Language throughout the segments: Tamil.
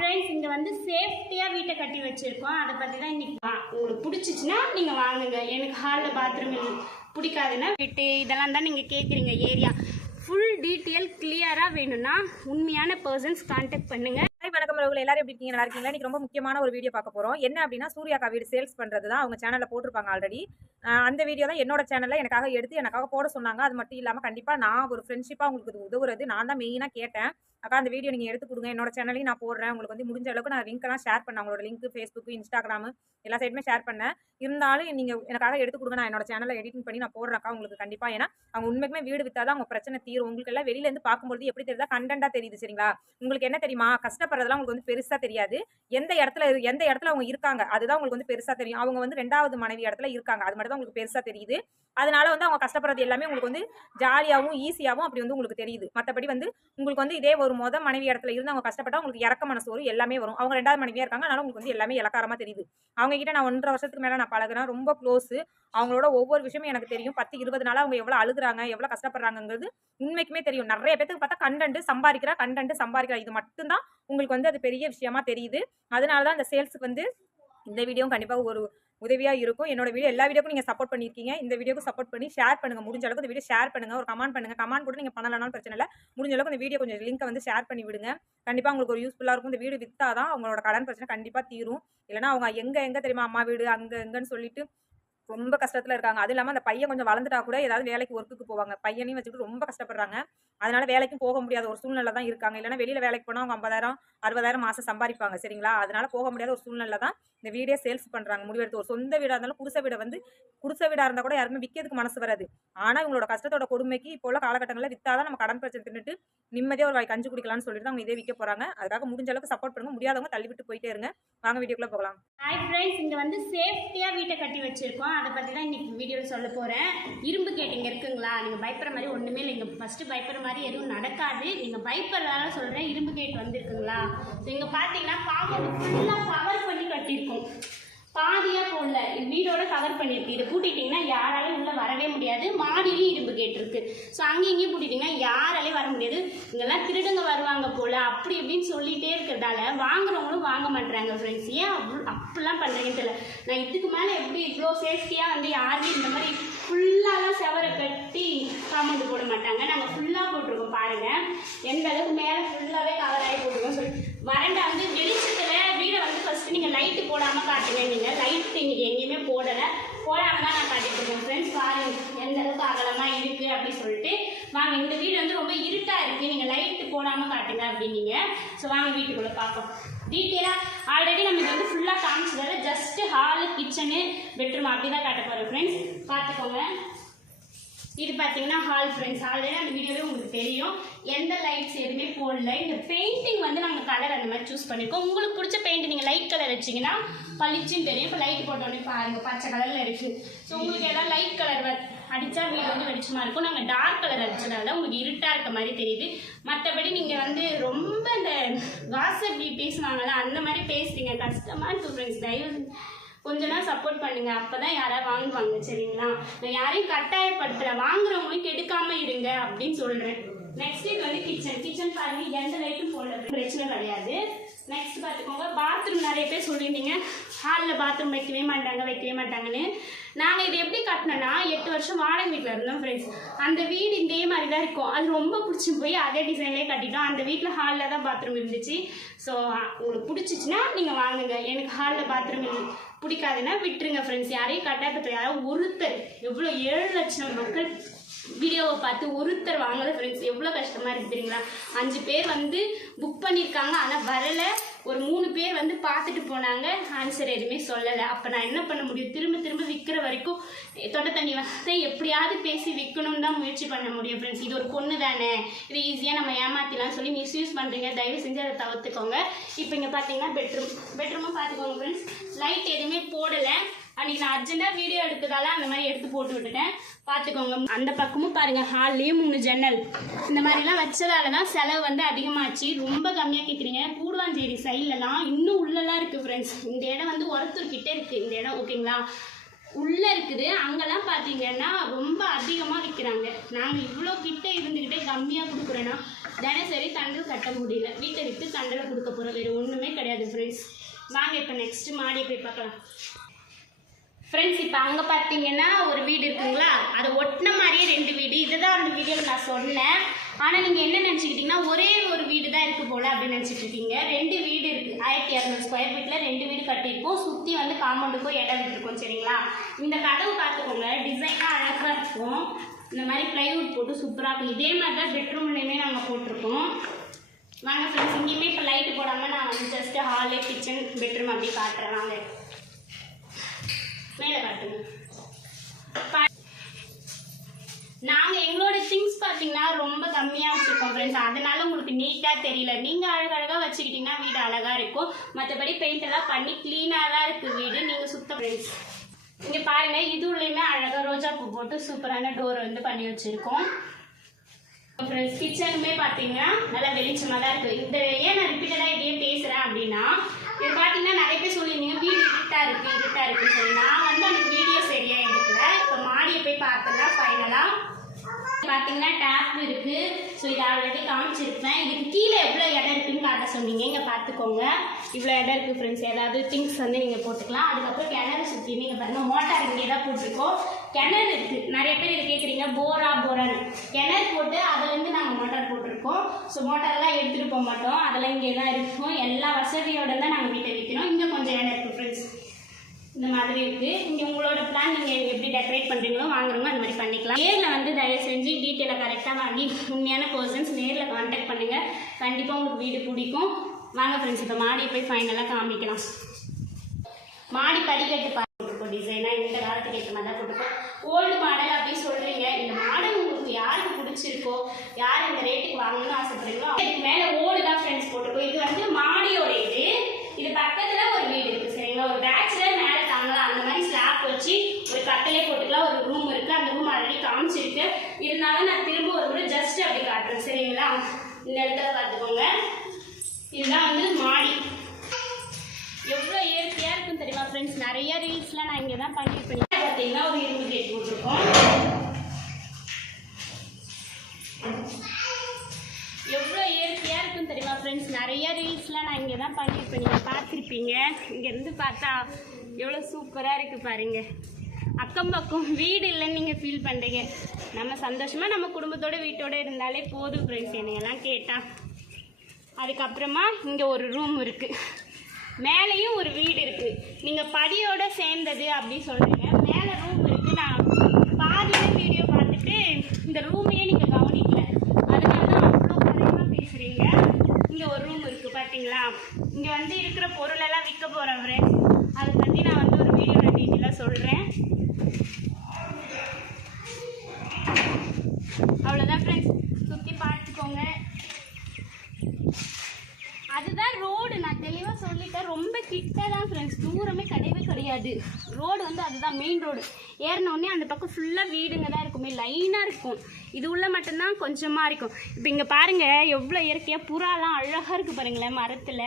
ஃப்ரெண்ட்ஸ், இங்கே வந்து சேஃப்டியாக வீட்டை கட்டி வச்சுருக்கோம். அதை பற்றி தான் இன்றைக்கி உங்களுக்கு பிடிச்சிச்சின்னா நீங்கள் வாங்குங்க. எனக்கு ஹாலில் பாத்ரூம் பிடிக்காதுன்னா வீட்டு இதெல்லாம் தான் நீங்கள் கேட்குறீங்க. ஏரியா ஃபுல் டீட்டெயில் கிளியராக வேணும்னா உண்மையான பர்சன்ஸ் கான்டாக்ட் பண்ணுங்கள். வணக்கம் உறவுகள், எல்லாரும் எப்படி இருக்கீங்க? நல்லா இருக்கீங்களா? இன்னைக்கு ரொம்ப முக்கியமான ஒரு வீடியோ பார்க்க போறோம். என்ன அப்படின்னா, சூர்யாக்கா வீடு சேல்ஸ் பண்றது தான். அவங்க சேனல்ல போட்டிருப்பாங்க ஆல்ரெடி. அந்த வீடியோ தான் என்னோட சேனல்ல எனக்காக போட சொன்னாங்க. அது மட்டும் இல்லாம கண்டிப்பா நான் ஒரு ஃப்ரெண்ட்ஷிப்பா உங்களுக்கு உதவுறது நான் தான் மெயினா கேட்டேன். அக்கா அந்த வீடியோ நீங்க எடுத்து கொடுங்க, என்னோட சேனலையும் நான் போடுறேன். உங்களுக்கு வந்து முடிஞ்ச அளவுக்கு நான் லிங்க் எல்லாம் ஷேர் பண்ணேன். அவங்களோட லிங்க் ஃபேஸ்புக், இன்ஸ்டாகிராம் எல்லா சைடுமே ஷேர் பண்ணேன். இருந்தாலும் நீங்க எனக்காக எடுத்து கொடுங்க, நான் என்னோட சேனல்ல எடிட்டிங் பண்ணி நான் போடுறேன்க்கா உங்களுக்கு கண்டிப்பா. ஏன்னா அவங்க உண்மைக்குமே வீடு வித்தாதான் அவங்க பிரச்சனை தீரும். உங்களுக்கு எல்லாம் வெளியில இருந்து பார்க்கும்போது எப்படி தெரியுதா, கண்டென்ட்டா தெரியுது. சரிங்களா? உங்களுக்கு என்ன தெரியுமா, கஷ்டப்படுறதெல்லாம் உங்களுக்கு வந்து பெருசா தெரியாது. எந்த இடத்துல அவங்க இருக்காங்க அதுதான் உங்களுக்கு வந்து பெருசா தெரியும். அவங்க வந்து 2வது மனைவி இடத்துல இருக்காங்க, அது மட்டும் தான் உங்களுக்கு பெருசா தெரியுது. அதனால வந்து அவங்க கஷ்டப்படுறது எல்லாமே உங்களுக்கு வந்து ஜாலியாகவும் ஈஸியாகவும் அப்படி வந்து உங்களுக்கு தெரியுது. மற்றபடி வந்து உங்களுக்கு வந்து இதே ஒரு மனைவி இடத்துல இருந்து அவங்க கஷ்டப்பட்டா உங்களுக்கு இறக்க மனசு வரும், எல்லாமே வரும். அவங்க 2வது மனைவியா இருக்காங்க, அதனால உங்களுக்கு வந்து எல்லாமே இலக்காரமா தெரியுது. அவங்க கிட்ட நான் 1.5 வருஷத்துக்கு மேல நான் பழகுறேன், ரொம்ப க்ளோஸ். அவங்களோட ஒவ்வொரு விஷயமும் எனக்கு தெரியும். 10-20 நாளா அவங்க எவ்வளவு அழுகுறாங்க, எவ்வளவு கஷ்டப்படுறாங்கிறது உண்மைக்குமே தெரியும். நிறைய பேருக்கு பார்த்தா கண்டென்ட் சம்பாதிக்கிறா இது மட்டும்தான் உங்களுக்கு வந்து அது பெரிய விஷயமா தெரியுது. அதனாலதான் இந்த சேல்ஸுக்கு வந்து இந்த வீடியோவும் கண்டிப்பா ஒரு உதவியா இருக்கும். என்னோட வீடியோ எல்லா வீடியோக்கும் நீங்க சப்போர்ட் பண்ணிருக்கீங்க. இந்த வீடியோக்கு சப்போர்ட் பண்ணி ஷேர் பண்ணுங்க. முடிஞ்ச அளவுக்கு இந்த வீடியோ ஷேர் பண்ணுங்க. ஒரு கமெண்ட் பண்ணுங்க. கமெண்ட் கூட நீங்க பண்ணலனாலும் பிரச்சனை இல்லை. முடிஞ்ச அளவுக்கு இந்த வீடியோ கொஞ்சம் லிங்க் வந்து ஷேர் பண்ணி விடுங்க. கண்டிப்பா உங்களுக்கு ஒரு யூஸ்ஃபுல்லா இருக்கும். இந்த வீடியோ வித்தாதான் அவங்களோட கடன் பிரச்சனை கண்டிப்பா தீரும். இல்லைன்னா அவங்க எங்க தெரியுமா, அம்மா வீடு அங்க எங்கன்னு சொல்லிட்டு ரொம்ப கஷ்டத்துல இருக்காங்க. அது இல்லாம அந்த பையன் கொஞ்சம் வளர்ந்துட்டா கூட ஏதாவது வேலைக்கு ஒர்க்குக்கு போவாங்க. பையனையும் வச்சுட்டு ரொம்ப கஷ்டப்படுறாங்க. அதனால வேலைக்கும் போக முடியாத ஒரு சூழ்நிலை தான் இருக்காங்க. இல்லைன்னா வெளியில வேலைக்கு போனா அவங்க 50,000-60,000 மாசம் சம்பாதிப்பாங்க. சரிங்களா? அதனால போக முடியாத ஒரு சூழ்நிலை தான் இந்த வீடே சேல்ஸ் பண்றாங்க. முடிவெடுத்து ஒரு சொந்த வீடா இருந்தாலும் குடிசை வீடா இருந்தா கூட யாருமே விற்கிறதுக்கு மனசு வராது. ஆனா இவங்களோட கஷ்டத்தோட கொடுமைக்கு இப்போ உள்ள காலகட்டங்களில் வித்தாதான் நம்ம கடன் பிரச்சனை தின்னுட்டு நிம்மதியா ஒரு வாய் கஞ்சி குடிக்கலாம்னு சொல்லிட்டு அவங்க இதே விற்க போறாங்க. அதுக்காக முடிஞ்ச அளவுக்கு சப்போர்ட் பண்ணுங்க. முடியாதவங்க தள்ளி விட்டு போயிட்டே இருங்க. வாங்க வீடியோக்குள்ள போகலாம். ஹாய் ஃப்ரெண்ட்ஸ், இங்கே வந்து சேஃப்டியாக வீட்டை கட்டி வச்சுருக்கோம். அதை பற்றி தான் இன்றைக்கி வீடியோவில் சொல்ல போகிறேன். இரும்பு கேட் இங்கே இருக்குங்களா? நீங்கள் பயப்படுற மாதிரி ஒன்றுமே இல்லை. இங்கே ஃபஸ்ட்டு பயப்படுற மாதிரி எதுவும் நடக்காது. நீங்கள் பயப்படுறதால சொல்கிறேன். இரும்பு கேட் வந்துருக்குங்களா? ஸோ இங்கே பார்த்தீங்கன்னா காம்பவுண்ட் ஃபுல்லாக கவர் பண்ணி கட்டியிருக்கோம். பாதியாக போடல, வீடோட கவர் பண்ணியிருக்கு. இதை பூட்டிட்டிங்கன்னா யாராலையும் உள்ளே வரவே முடியாது. மாடியிலையும் இரும்பு கேட் இருக்குது. ஸோ அங்கேயும் இங்கேயும் பூட்டிட்டிங்கன்னா யாராலையும் வர முடியாது. இங்கெல்லாம் திருடுங்க வருவாங்க போல் அப்படி இப்படின்னு சொல்லிகிட்டே இருக்கிறதால வாங்குறவங்களும் வாங்க மாட்டுறாங்க ஃப்ரெண்ட்ஸ். ஏன் அப்படிலாம் பண்ணுறீங்கன்னு தெரியல. நான் இதுக்கு மேலே எப்படி இவ்வளோ சேஃப்டியாக வந்து யாருமே இந்த மாதிரி ஃபுல்லாலாம் செவரை கட்டி காம்பவுண்டு போட மாட்டாங்க. நாங்கள் ஃபுல்லாக போட்டிருக்கோம் பாருங்கள். எந்த அளவுக்கு மேலே ஃபுல்லாகவே கவர் ஆகி போட்டிருக்கோம். சொல்லி வரண்டா வந்து வெளிச்சத்தில் வீடை வந்து ஃபஸ்ட்டு நீங்கள் லைட்டு போடாமல் காட்டுங்க. நீங்கள் லைட்டு இன்றைக்கி எங்கேயுமே போடாமல் தான் நான் காட்டிட்டு இருக்கேன் ஃப்ரெண்ட்ஸ். பாருங்கள் எந்த அளவுக்கு அகலமாக இருக்குது அப்படி சொல்லிட்டு. வாங்க, இந்த வீடு வந்து ரொம்ப இருட்டாக இருக்குது, நீங்கள் லைட்டு போடாமல் காட்டுங்க அப்படின்னீங்க. ஸோ வாங்க வீட்டுக்குள்ளே பார்ப்போம் டீட்டெயிலாக. ஆல்ரெடி நம்ம இது வந்து ஃபுல்லாக காமிச்சதால ஜஸ்ட்டு ஹாலு, கிச்சனு, பெட்ரூம் அப்படி தான் காட்ட போகிறோம் ஃப்ரெண்ட்ஸ். பார்த்துக்கோங்க. இது பார்த்தீங்கன்னா ஹால் ஃப்ரெண்ட்ஸ். ஆல்ரெடி அந்த வீடியோவே உங்களுக்கு தெரியும். எந்த லைட்ஸ் எதுவுமே போடல. இந்த பெயிண்டிங் வந்து நாங்கள் கலர் அந்த மாதிரி சூஸ் பண்ணியிருக்கோம். உங்களுக்கு பிடிச்ச பெயிண்ட் நீங்கள் லைட் கலர் வச்சிங்கன்னா பளிச்சுன்னு தெரியும். இப்போ லைட் போட்டோன்னே பாருங்கள் பச்சை கலரில் இருக்குது. ஸோ உங்களுக்கு எதாவது லைட் கலர் அடித்தா வீடு வந்து வெளிச்சமாக இருக்கும். நாங்கள் டார்க் கலர் அடிச்சதால உங்களுக்கு இருட்டாக இருக்க மாதிரி தெரியுது. மற்றபடி நீங்கள் வந்து ரொம்ப இந்த வாட்ஸ்அப் பேசுவாங்கள்ல அந்த மாதிரி பேசுகிறீங்க, கஷ்டமாக இருக்குது ஃப்ரெண்ட்ஸ். தயவு கொஞ்ச நாள் சப்போர்ட் பண்ணுங்க, அப்பதான் யாராவது வாங்குவாங்க. சரிங்களா? நான் யாரையும் கட்டாயப்படுத்தல, வாங்குறவங்களும் கெடுக்காம இருங்க அப்படின்னு சொல்றேன். நெக்ஸ்ட் இது வந்து கிச்சன் பாருங்க, எந்த லைட்டும் போடல, பிரச்சனை கிடையாது. நெக்ஸ்ட் பார்த்துக்கோங்க, பாத்ரூம். நிறைய பேர் சொல்லியிருந்தீங்க ஹாலில் பாத்ரூம் வைக்கவே மாட்டாங்கன்னு. நாங்கள் இது எப்படி கட்டினோன்னா 8 வருஷம் வாடகை வீட்டில் இருந்தோம் ஃப்ரெண்ட்ஸ். அந்த வீடு இதே மாதிரி தான் இருக்கும். அது ரொம்ப பிடிச்சி போய் அதே டிசைன்லேயே கட்டிட்டோம். அந்த வீட்டில் ஹாலில் தான் பாத்ரூம் இருந்துச்சு. ஸோ உங்களுக்கு பிடிச்சிச்சின்னா நீங்கள் வாங்குங்க. எனக்கு ஹாலில் பாத்ரூம் பிடிக்காதுன்னா விட்டுருங்க ஃப்ரெண்ட்ஸ். யாரையும் கட்டாயப்படுத்த. யாராவது ஒருத்தர், எவ்வளோ 7 லட்சம் மக்கள் வீடியோவை பார்த்து ஒருத்தர் வாங்கலை ஃப்ரெண்ட்ஸ். எவ்வளோ கஷ்டமாக இருக்குது தெரியுங்களா? 5 பேர் வந்து புக் பண்ணியிருக்காங்க, ஆனால் வரலை. ஒரு 3 பேர் வந்து பார்த்துட்டு போனாங்க, ஆன்சர் எதுவுமே சொல்லலை. அப்போ நான் என்ன பண்ண முடியும்? திரும்ப விற்கிற வரைக்கும் தொண்டை தண்ணி வந்து எப்படியாவது பேசி விற்கணும்னு தான் முயற்சி பண்ண முடியும் ஃப்ரெண்ட்ஸ். இது ஒரு பொண்ணு தானே, இது ஈஸியாக நம்ம ஏமாத்திலாம் சொல்லி மிஸ்யூஸ் பண்ணுறீங்க. தயவு செஞ்சு அதை தவிர்த்துக்கோங்க. இப்போ இங்கே பார்த்தீங்கன்னா பெட்ரூமும் பார்த்துக்கோங்க ஃப்ரெண்ட்ஸ். லைட் எதுவுமே போடலை. அன்றைக்கி நான் அர்ஜென்ட்டாக வீடியோ எடுத்ததால அந்த மாதிரி எடுத்து போட்டு விட்டுட்டேன். பார்த்துக்கோங்க. அந்த பக்கமும் பாருங்கள், ஹால்லேயும் 3 ஜன்னல் இந்த மாதிரிலாம் வச்சதால தான் செலவு வந்து அதிகமாச்சு. ரொம்ப கம்மியாக கேட்குறீங்க. கூடுவாஞ்சேரி சைட்லலாம் இன்னும் உள்ளலாம் இருக்குது ஃப்ரெண்ட்ஸ். இந்த இடம் வந்து ஒருத்தர்கிட்ட இருக்குது இந்த இடம், ஓகேங்களா? உள்ளே இருக்குது. அங்கெல்லாம் பார்த்தீங்கன்னா ரொம்ப அதிகமாக விற்கிறாங்க. நாங்கள் இவ்வளோ கிட்ட இருந்துக்கிட்டே கம்மியாக கொடுக்குறோன்னா தினசரி தண்டல் கட்ட முடியல. வீட்டை விட்டு தண்டலை கொடுக்க போகிறோம், வேறு ஒன்றுமே வாங்க இப்போ நெக்ஸ்ட் மாடியை போய் பார்க்கலாம் ஃப்ரெண்ட்ஸ். இப்போ அங்கே பார்த்தீங்கன்னா ஒரு வீடு இருக்குங்களா, அதை ஒட்டின மாதிரியே 2 வீடு. இதுதான் அந்த வீடியோவில் நான் சொன்னேன். ஆனால் நீங்கள் என்ன நினச்சிக்கிட்டீங்கன்னா ஒரே ஒரு வீடு தான் இருக்குது போல் அப்படின்னு நினச்சிட்டு இருக்கீங்க. 2 வீடு இருக்குது. 1200 ஸ்கொயர் ஃபீட்டில் 2 வீடு கட்டியிருக்கோம். சுற்றி வந்து காம்பவுண்டுக்கும் இடம் விட்டுருக்கோம். சரிங்களா, இந்த கதவு பார்த்துக்கோங்க, டிசைனாக அழகாக இருக்கும். இந்த மாதிரி ப்ளைவுட் போட்டு சூப்பராக இருக்கும். இதே மாதிரி தான் பெட்ரூம்லேயுமே நாங்கள் போட்டிருக்கோம். வாங்க ஃப்ரெண்ட்ஸ், இங்கேயுமே இப்போ லைட்டு போடாமல் நான் வந்து ஜஸ்ட்டு ஹாலு, கிச்சன், பெட்ரூம் அப்படி காட்டுறேன். வாங்க மேலே காட்டுங்க. நாங்கள் எங்களோட திங்ஸ் பார்த்தீங்கன்னா ரொம்ப கம்மியாக வச்சுருக்கோம் ஃப்ரெண்ட்ஸ். அதனால உங்களுக்கு நீட்டாக தெரியல. நீங்கள் அழகழகாக வச்சுக்கிட்டிங்கன்னா வீடு அழகாக இருக்கும். மற்றபடி பெயிண்ட் எல்லாம் பண்ணி க்ளீனாக தான் இருக்குது வீடு. நீங்கள் சுத்த ஃப்ரெண்ட்ஸ் இங்கே பாருங்கள், இதுலேயுமே அழகாக ரோஜா பூ போட்டு சூப்பரான டோர் வந்து பண்ணி வச்சுருக்கோம் ஃப்ரெண்ட்ஸ். கிச்சனுமே பார்த்தீங்கன்னா நல்லா வெளிச்சமாக தான் இருக்குது. இந்த ஏன் நான் ரிப்பீட்டடாக இதையே பேசுகிறேன் அப்படின்னா, இது பார்த்தீங்கன்னா நிறைய பேர் சொல்லியிருந்தீங்க வீடு இருட்டாக இருக்குன்னு சொல்லி. நான் வந்து அந்த வீடியோ சரியாக எடுக்கல. இப்போ மாடியை போய் பார்த்தோம்னா ஃபைனலாக பார்த்தீங்கன்னா டேப் இருக்குது. ஸோ இதை ஆல்ரெடி காமிச்சிருப்பேன். இதுக்கு கீழே எவ்வளோ இடம் இருக்குன்னு காட்ட சொன்னீங்க. இங்கே பார்த்துக்கோங்க, இவ்வளோ இடம் இருக்குது ஃப்ரெண்ட்ஸ். ஏதாவது திங்ஸ் வந்து நீங்கள் போட்டுக்கலாம். அதுக்கப்புறம் கிணறு சுற்றி நீங்கள் பாருங்கள், மோட்டார் இங்கே தான் போட்டிருக்கோம். கிணறு இருக்குது. நிறைய பேர் இதை கேட்குறீங்க போரான்னு. கிணறு போட்டு அதுலேருந்து நாங்கள் மோட்டார் போட்டிருக்கோம். ஸோ மோட்டாரெல்லாம் எடுத்துகிட்டு போக மாட்டோம், அதெல்லாம் இங்கே தான் இருக்கும். எல்லா வசதியோடு தான் நாங்கள் வீட்டை வைக்கிறோம். இங்கே கொஞ்சம் இடம் இருக்குது ஃப்ரெண்ட்ஸ். இந்த மாதிரி இருக்குது. இங்கே உங்களோட பிளான் நீங்கள் எப்படி டெக்கரேட் பண்ணுறீங்களோ வாங்குறவங்க அந்த மாதிரி பண்ணிக்கலாம். நேரில் வந்து தயவு செஞ்சு டீட்டெயிலை கரெக்டாக வாங்கி உண்மையான பர்சன்ஸ் நேரில் கான்டாக்ட் பண்ணுங்கள். கண்டிப்பாக உங்களுக்கு வீடு பிடிக்கும். வாங்க ஃப்ரெண்ட்ஸ், இப்போ மாடியை போய் ஃபைனலாக காமிக்கலாம். மாடி படிக்கட்டு போட்டுருக்கோம். டிசைனாக இந்த காலத்துக்கு ஏற்ற மாதிரி தான் போட்டுருக்கோம். ஓல்டு மாடல் அப்படின்னு சொல்கிறீங்க. இந்த மாடல் உங்களுக்கு யாருக்கு பிடிச்சிருக்கோ, யார் இந்த ரேட்டுக்கு வாங்கணும்னு ஆசைப்படுறீங்களோ இதுக்கு மேலே ஓடு தான் ஃப்ரெண்ட்ஸ் போட்டிருக்கோம். இது வந்து மாடியோட இது பக்கத்தில் ஒரு வீடு இருக்குது. சரிங்களா, ஒரு பேச்சுலர் மேலே தாங்கலாம். அந்த மாதிரி ஸ்லாப் வச்சு ஒரு கட்டலே போட்டுக்கலாம். ஒரு ரூம் இருக்குது. அந்த ரூம் ஆல்ரெடி காமிச்சிருக்கு. இருந்தாலும் நான் திரும்ப ஒரு முறை ஜஸ்ட் அப்படி காட்டுறேன். சரிங்களா, இந்த இடத்துல பார்த்துக்கோங்க. இதுதான் வந்து மாடி. எவ்வளோ இயற்கையாக இருக்குன்னு தெரியுமா ஃப்ரெண்ட்ஸ். நிறைய ரீல்ஸ்லாம் நான் இங்கே தான் பண்ணியிருப்பேன். பார்த்தீங்கன்னா ஒரு இரும்பு கேட் போட்டிருக்கோம். எவ்வளோ இயற்கையாக இருக்குன்னு தெரியுமா ஃப்ரெண்ட்ஸ். நிறைய ரீல்ஸ்லாம் நான் இங்கே தான் பண்ணியிருப்பேன். நீங்கள் பார்த்துருப்பீங்க. இங்கேருந்து பார்த்தா எவ்வளோ சூப்பராக இருக்குது பாருங்கள். அக்கம் பக்கம் வீடு இல்லைன்னு நீங்கள் ஃபீல் பண்ணுறீங்க. நம்ம சந்தோஷமாக நம்ம குடும்பத்தோட வீட்டோடு இருந்தாலே போதும் ஃப்ரெண்ட்ஸ், என்னையெல்லாம் கேட்டால். அதுக்கப்புறமா இங்கே ஒரு ரூம் இருக்குது. மேலேயும் ஒரு வீடு இருக்குது. நீங்கள் படியோடு சேர்ந்தது அப்படின்னு சொல்கிறீங்க. மேலே ரூம் இருக்குது. நான் பாதியில் வீடியோ பார்த்துட்டு இந்த ரூமையே நீங்கள் கவனிக்கல, அதனால தான் அவ்வளோ குறைவாக பேசுகிறீங்க. இங்கே ஒரு ரூம் இருக்குது பார்த்தீங்களா. இங்கே வந்து இருக்கிற பொருளெல்லாம் விற்க போகிறேன் ஃப்ரெண்ட்ஸ். அதை பற்றி நான் வந்து ஒரு வீடியோவில் டீட்டெயிலாக சொல்கிறேன். அவ்வளோதான் ஃப்ரெண்ட்ஸ், சுற்றி பார்த்துக்கோங்க. அதுதான் ரோடு. நான் தெளிவாக சொல்லிட்டேன். ரொம்ப கிட்ட தான் ஃப்ரெண்ட்ஸ், தூரமே கிடையவே கிடையாது. ரோடு வந்து அதுதான் மெயின் ரோடு. ஏறினோடனே அந்த பக்கம் ஃபுல்லாக வீடுங்க தான் இருக்குமே, லைனாக இருக்கும். இது உள்ள மட்டும்தான் கொஞ்சமாக இருக்கும். இப்போ இங்கே பாருங்கள் எவ்வளோ இயற்கையாக புறாலாம் அழகாக இருக்குது பாருங்களேன். மரத்தில்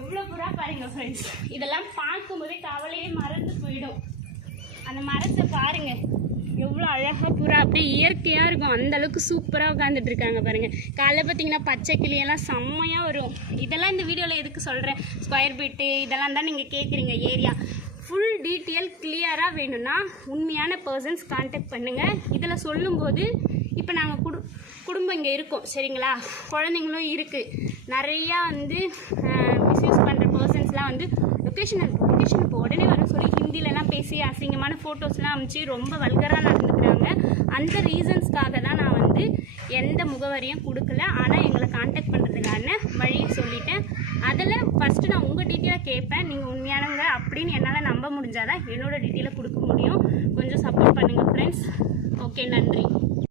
எவ்வளோ புறா பாருங்கள் ஃப்ரெண்ட்ஸ். இதெல்லாம் பார்க்கும்போதே கவலையே மறந்து போயிடும். அந்த மரத்தை பாருங்கள் எவ்வளோ அழகாக புறா அப்படியே இயற்கையாக இருக்கும். அந்தளவுக்கு சூப்பராக உட்காந்துட்டு இருக்காங்க பாருங்கள். காலைல பார்த்தீங்கன்னா பச்சை கிளியெல்லாம் செம்மையாக வரும். இதெல்லாம் இந்த வீடியோவில் எதுக்கு சொல்கிறேன், ஸ்கொயர் ஃபீட்டு இதெல்லாம் தான் நீங்கள் கேட்குறீங்க. ஏரியா ஃபுல் டீட்டெயில் கிளியராக வேணும்னா உண்மையான பர்சன்ஸ் கான்டாக்ட் பண்ணுங்கள். இதில் சொல்லும்போது இப்போ நாங்கள் குடும்பம் இங்கே இருக்கோம் சரிங்களா, குழந்தைங்களும் இருக்குது. நிறையா வந்து மிஸ்யூஸ் பண்ணுற பர்சன்ஸ்லாம் வந்து லொக்கேஷன் இப்போ உடனே வர சொல்லி ஹிந்திலலாம் பேசி அசிங்கமான ஃபோட்டோஸ்லாம் அனுப்பிச்சு ரொம்ப வல்கராக நடந்துக்கிறாங்க. அந்த ரீசன்ஸ்க்காக தான் நான் வந்து எந்த முகவரியும் கொடுக்கல. ஆனால் எங்களை கான்டாக்ட் பண்ணுறதுக்கான வழியை சொல்லிட்டேன். அதில் ஃபஸ்ட்டு நான் உங்கள் டீட்டெயிலாக கேட்பேன். நீங்கள் உண்மையானவங்க அப்படின்னு என்னால் நம்ப முடிஞ்சாதான் என்னோடய டீட்டெயிலை கொடுக்க முடியும். கொஞ்சம் சப்போர்ட் பண்ணுங்கள் ஃப்ரெண்ட்ஸ். ஓகே, நன்றி.